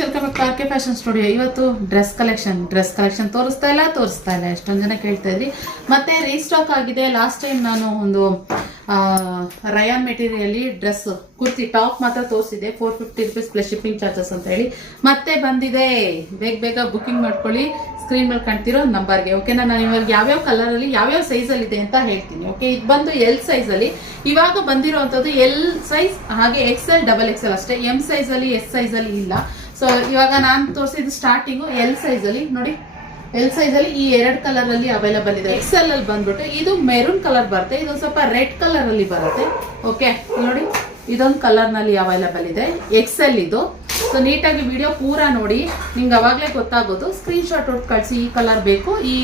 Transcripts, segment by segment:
Welcome back to R K fashion studio. ಇವತ್ತು dress collection ತೋರಿಸ್ತಾ ಇಲ್ಲ ಎಷ್ಟೊಂದು ಜನ ಕೇಳ್ತಾ ಇದ್ರಿ. ಮತ್ತೆ ರೀಸ್ಟಾಕ್ ಆಗಿದೆ. ಲಾಸ್ಟ್ ಟೈಮ್ ನಾನು ಒಂದು Riyan material dress kurti top ಮಾತ್ರ ತೋರಿಸಿದೆ, 450 rupees ಪ್ಲಸ್ ಶಿಪ್ಪಿಂಗ್ ಚಾರ್ಜಸ್ ಅಂತ ಹೇಳಿ. ಮತ್ತೆ ಬಂದಿದೆ, ಬೇಗ ಬುಕಿಂಗ್ ಮಾಡ್ಕೊಳ್ಳಿ. ಸ್ಕ್ರೀನ್ ಮೇಲೆ ಕಾಣ್ತಿರೋ ನಂಬರ್ಗೆ. ಓಕೆನಾ, ನಾನು ಇವಾಗ ಯಾವ್ಯಾವ ಕಲರ್ ಅಲ್ಲಿ ಯಾವ್ಯಾವ ಸೈಜ್ ಅಲ್ಲಿ ಇದೆ ಅಂತ ಹೇಳ್ತೀನಿ. ಓಕೆ, ಇದು ಬಂದು ಎಲ್ ಸೈಜ್ ಅಲ್ಲಿ ಇವಾಗ ಬಂದಿರುವಂತದ್ದು ಎಲ್ ಸೈಜ್, ಹಾಗೆ XL XXL ಅಷ್ಟೇ. ಎಂ ಸೈಜ್ ಅಲ್ಲಿ ಎಸ್ ಸೈಜ್ ಅಲ್ಲಿ ಇಲ್ಲ. ಸೊ ಇವಾಗ ನಾನು ತೋರಿಸಿದ್ದು ಸ್ಟಾರ್ಟಿಂಗು ಎಲ್ ಸೈಜ್ ಅಲ್ಲಿ ನೋಡಿ. ಎಲ್ ಸೈಜ್ ಅಲ್ಲಿ ಈ 2 ಕಲರ್ ಅಲ್ಲಿ ಅವೈಲಬಲ್ ಇದೆ. XL ಅಲ್ಲಿ ಬಂದ್ಬಿಟ್ಟು ಇದು ಮೆರೂನ್ ಕಲರ್ ಬರುತ್ತೆ, ಇದು ಸ್ವಲ್ಪ ರೆಡ್ ಕಲರ್ ಅಲ್ಲಿ ಬರುತ್ತೆ. ಓಕೆ ನೋಡಿ, ಇದೊಂದು ಕಲರ್ ನಲ್ಲಿ ಅವೈಲಬಲ್ ಇದೆ. XL ಇದು. ಸೊ ನೀಟಾಗಿ ವಿಡಿಯೋ ಪೂರಾ ನೋಡಿ, ನಿಮ್ಗೆ ಅವಾಗಲೇ ಗೊತ್ತಾಗೋದು. ಸ್ಕ್ರೀನ್ ಶಾಟ್ ಹೊಟ್ಟು ಕಳಿಸಿ, ಈ ಕಲರ್ ಬೇಕು, ಈ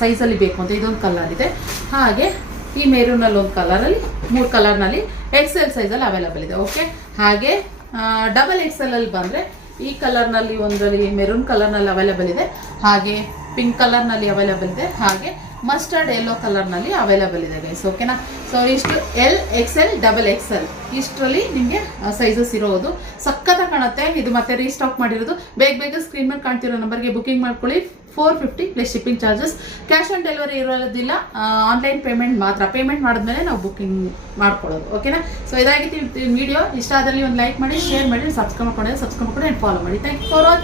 ಸೈಜ್ ಅಲ್ಲಿ ಬೇಕು ಅಂತ. ಇದೊಂದು ಕಲರ್ ಇದೆ. ಹಾಗೆ ಈ ಮೆರೂನ್ ಅಲ್ಲಿ ಒಂದು ಕಲರ್ ಅಲ್ಲಿ, 3 ಕಲರ್ ನಲ್ಲಿ XL ಸೈಜ್ ಅಲ್ಲಿ ಅವೈಲಬಲ್ ಇದೆ. ಓಕೆ, ಹಾಗೆ XXL ಅಲ್ಲಿ ಬಂದ್ರೆ ಈ ಕಲರ್ ನಲ್ಲಿ ಒಂದರಲ್ಲಿ ಮೆರೂನ್ ಕಲರ್ ನಲ್ಲಿ ಅವೈಲಬಲ್ ಇದೆ, ಹಾಗೆ ಪಿಂಕ್ ಕಲರ್ ನಲ್ಲಿ ಅವೈಲಬಲ್ ಇದೆ, ಹಾಗೆ ಮಸ್ಟರ್ಡ್ ಯೆಲ್ಲೋ ಕಲರ್ ನಲ್ಲಿ ಅವೈಲಬಲ್ ಇದೆ ಗೈಸ್. ಓಕೆನಾ, ಸೊ ಇಷ್ಟು L XL XXL ಇಷ್ಟರಲ್ಲಿ ನಿಮಗೆ ಸೈಜಸ್ ಇರೋದು. ಸಖತ್ತಾಗಿ ಕಾಣುತ್ತೆ ಇದು. ಮತ್ತೆ ರೀಸ್ಟಾಕ್ ಮಾಡಿರೋದು. ಬೇಗ ಸ್ಕ್ರೀನ್ ಮೇಲೆ ಕಾಣ್ತಿರೋ ನಂಬರ್ಗೆ ಬುಕಿಂಗ್ ಮಾಡ್ಕೊಳ್ಳಿ. 450 plus shipping charges. Cash on delivery ಇರೋದಿಲ್ಲ, ಆನ್ಲೈನ್ ಪೇಮೆಂಟ್ ಮಾತ್ರ. ಪೇಮೆಂಟ್ ಮಾಡಿದ್ಮೇಲೆ ನಾವು ಬುಕಿಂಗ್ ಮಾಡ್ಕೊಳ್ಳೋದು. ಓಕೆನಾ, ಸೊ ಇದಾಗಿತ್ತು ವಿಡಿಯೋ. ಇಷ್ಟ ಆದಲ್ಲಿ ಒಂದು ಲೈಕ್ ಮಾಡಿ, ಶೇರ್ ಮಾಡಿ, ಸಬ್ಸ್ಕ್ರೈಬ್ ಮಾಡ್ಕೊಂಡು ಆ್ಯಂಡ್ ಫಾಲೋ ಮಾಡಿ. Thank you for watching.